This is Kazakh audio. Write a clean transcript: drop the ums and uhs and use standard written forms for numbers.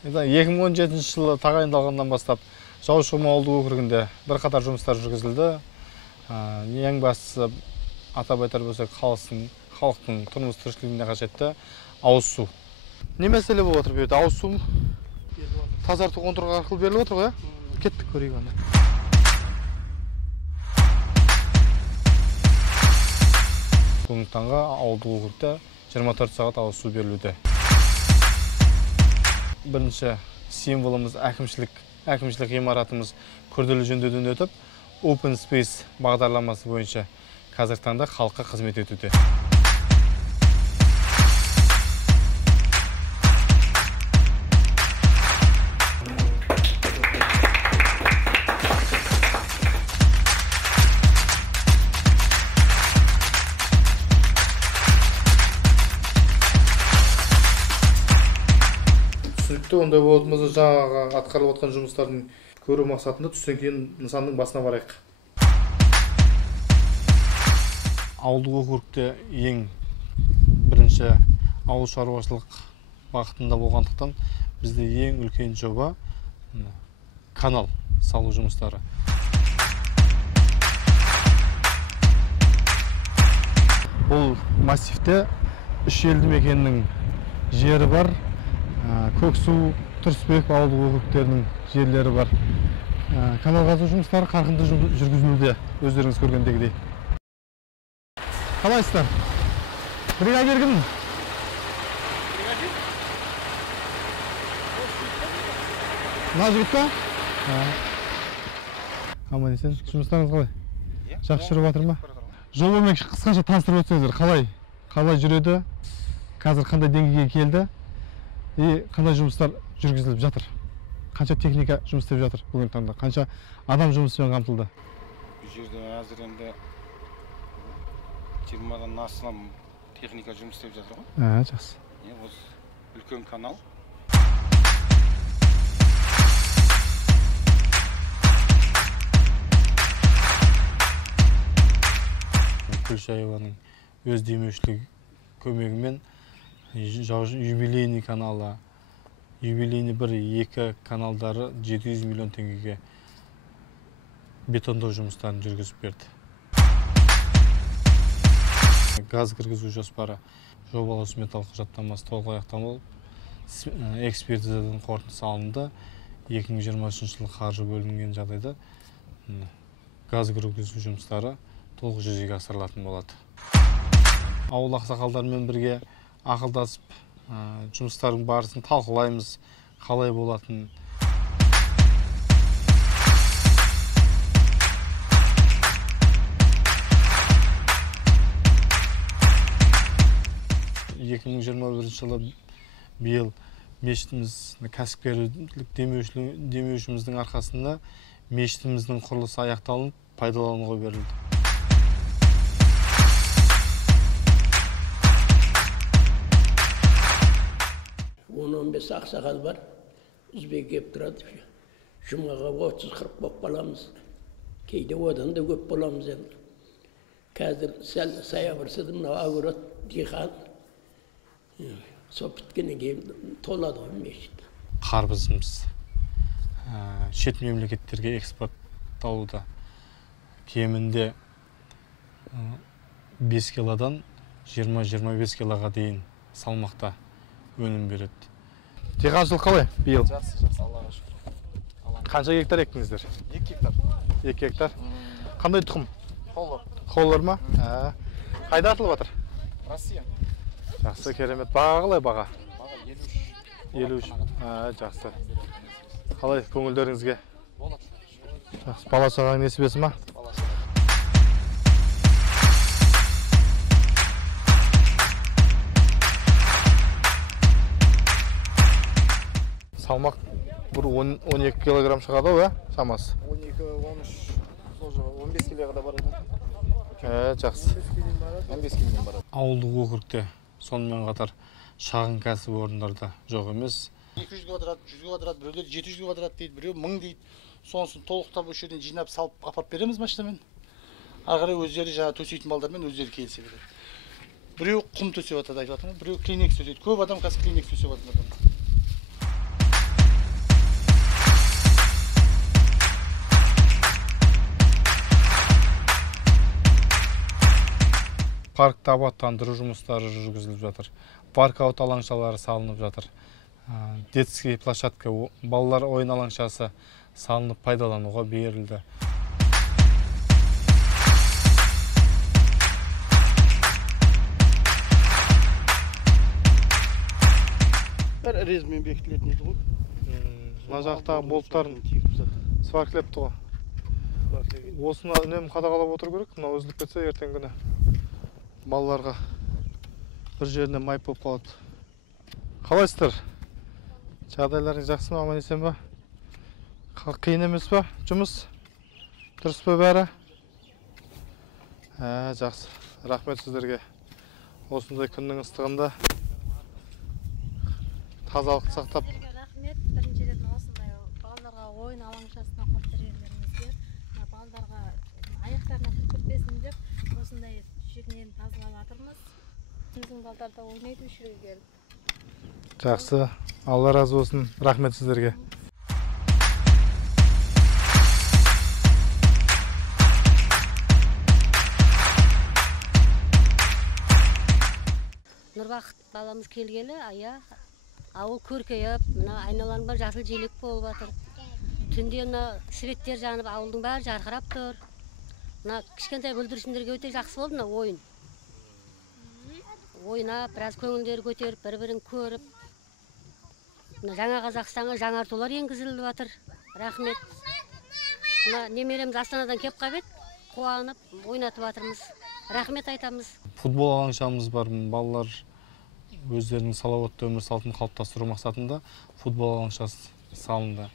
2017 жылы тағайындалғаннан бастап Жаушықұм ауылдық округінде бірқатар жұмыстар жүргізілді. Ең бастысы атап айтар болсақ, халықтың тұрмыс тіршілігіне қажетті ауыз су. Не мәселе болып отыр бұл жерде? Ауыз су тазарту контурға арқылы беріліп отыр ғой? Кеттік көрейік онда. Бүгінгі таңға ауылдық округте 24 сағат ауыз су берілуде. Бірінші символымыз әкімшілік ғимаратымыз күрделі жөндеуден өтіп, Open Space бағдарламасы бойынша қазіргі таңда халыққа қызмет етуде. Түсінікті, ондай болатымызды жаңағы атқарылып отқан жұмыстардың көру мақсатында түстен кейін нысанның басына барайық. Ауылдық округте ең бірінші ауыл шаруашылық бағытында болғандықтан бізде ең үлкен жоба канал салу жұмыстары. Бұл массивте 3 елді мекеннің жері бар. Көксу, Тұрысбек ауылдық округтерінің жерлері бар. Канал қазу жұмыстары қарқынды жүргізілуде, өздеріңіз көргендегідей. Қалайсыздар? Бригадир кім? Мына жігіт па? Аман есен, жұмыстарыңыз қалай? Жақсы жүріп жатыр ма? Жобамен қысқаша таныстырып өтсеңіздер, қалай жүреді? Қазір қандай деңгейге келді? Қандай жұмыстар жүргізіліп жатыр? Қанша техника жұмыс істеп жатыр бүгінгі таңда? Қанша адам жұмыспен қамтылды? Бұл жерде әзір енді 20-дан астам техника жұмыс істеп жатыр ғой? Жақсы. Осы үлкен канал. Күлшаеваның өз демеушілік көмегімен юбилейный каналы, юбилейный 1-2 каналдары 700 миллион теңгеге бетондау жұмыстарын жүргізіп берді. Газ кіргізу жоспары жобалау сметалық құжаттамасы толық аяқталып, экспертизадан қорытындысы алынды. 2023 жылы қаржы бөлінген жағдайда газ кіргізу жұмыстары толық жүзеге асырылатын болады. Ауыл ақсақалдарымен бірге ақылдасып, жұмыстардың барысын талқылаймыз, қалай болатын. жылы биыл мешітіміз кәсіпкерлік демеушіміздің арқасында мешітіміздің құрылысы аяқталынып, пайдалануға берілді. 10-15 ақсақал бар, бізбен кеп тұрады. Жұмаға 30-40 болып қаламыз. Кейде одан да көп боламыз енді. Қазір сәл саябырсыды, мынау огород, диқан. Сол біткеннен кейін толады ғой мешіт. Қарбызымыз шет мемлекеттерге экспортталуда. Кемінде 5 килодан 20-25 килоға дейін салмақта өнім береді. Диқаншылық қалай биыл? Жақсы, Аллаға шүкір. Қанша гектар ектіңіздер? 2 гектар. 2 гектар. Қандай тұқым? Холлар. Холлар ма? Қайда атылып жатыр? Россия. Жақсы, керемет. Баға қалай баға? Баға 53. Жақсы. Қалай көңілдеріңізге? Болады. Жақсы. Бала шағаң несібесі ма? Салмақ бір 12 килограмм шығады ғой, шамасы? 12-13, 15 килоға да барады. Жақсы. 15 килодан барады. Ауылдық округте сонымен қатар шағын кәсіп орындарда жоқ емес. 200 квадрат, 100 квадрат, біреулер 700 квадрат дейді, біреу 1000 дейді. Сонысын толықтап осы жерден жинап салып апарып береміз машинамен. Ары қарай өздері жаңа төсейтін балдармен өздері келісе береді. Біреу құм төсеп жатады айтып жатыр, біреу клинекс төсейді. Көп адам қазір клинекс төсеп жатыр. паркты абаттандыру жұмыстары жүргізіліп жатыр. Парк-аут алаңшалары салынып жатыр. Детский площадка, балалар ойын алаңшасы салынып пайдалануға берілді. Бәрі резмен бекітілетін еді ғой. Мына жақтағы болттарын сваркілепті ғой. Осыны үнемі қадағалап отыру керек. Мына үзіліп кетсе ертең күні балаларға бір жеріне майып болып қалады. Қалайсыздар? Жағдайларыңыз жақсы ма, аман есен ба? Қиын емес па? Жұмыс дұрыс па бәрі? Жақсы. Рахмет сіздерге. Осындай күннің ыстығында тазалықты сақтап. Рахмет. Біріншіден осындай балаларға ойын алаңшасына құрып бергендеріңізге, балаларға аяқтарына кетпесін деп осындай жерінен тазалап жатырмыз. Біздің балалар да ойнайды осы жерге келіп. Жақсы. Алла разы болсын. Рахмет сіздерге. Нұрбақыт баламыз келгелі, ауыл көркейіп, мына айналаның бәрі жасыл желек болып жатыр. Түнде мына светтер жанып, ауылдың бәрі жарқырап тұр. Мына кішкентай бүлдіршіндерге өте жақсы болды мына ойын. Ойнап, біраз көңілдері көтеріп, бір-бірін көріп. Мына жаңа Қазақстанға жаңартулар енгізіліп жатыр. Рахмет. Мына немереміз Астанадан кеп қабет, қуанып, ойнатып жатырмыз. Рахмет айтамыз. Футбол алаңшамыз бар. Балалар өздерінің салауатты өмір салтын қалыптастыру мақсатында футбол алаңшасы салынды.